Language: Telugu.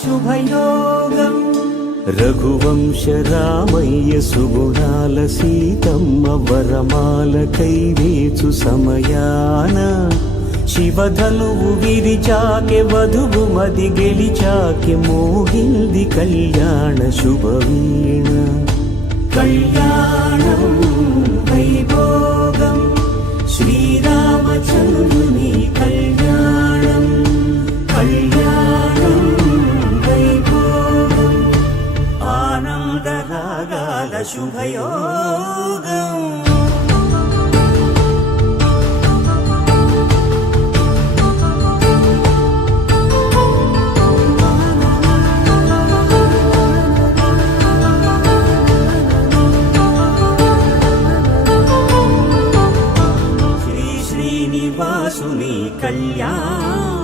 శుభయోగం రఘువంశ రామయ్య సుగుణాల సీతమ్మ వరమాల కైవేచు సమయాన శివధనువు విరిచాకె వధువు మది గెలిచాకె మోహింది కళ్యాణ శుభవీణ కళ్యాణం వైభోగం శ్రీరామచంద్రుని కళ్యాణం కళ్యాణం వైభోగం ఆనందరాగాల శుభయోగం శ్రీ శ్రీనివాసుని కళ్యాణం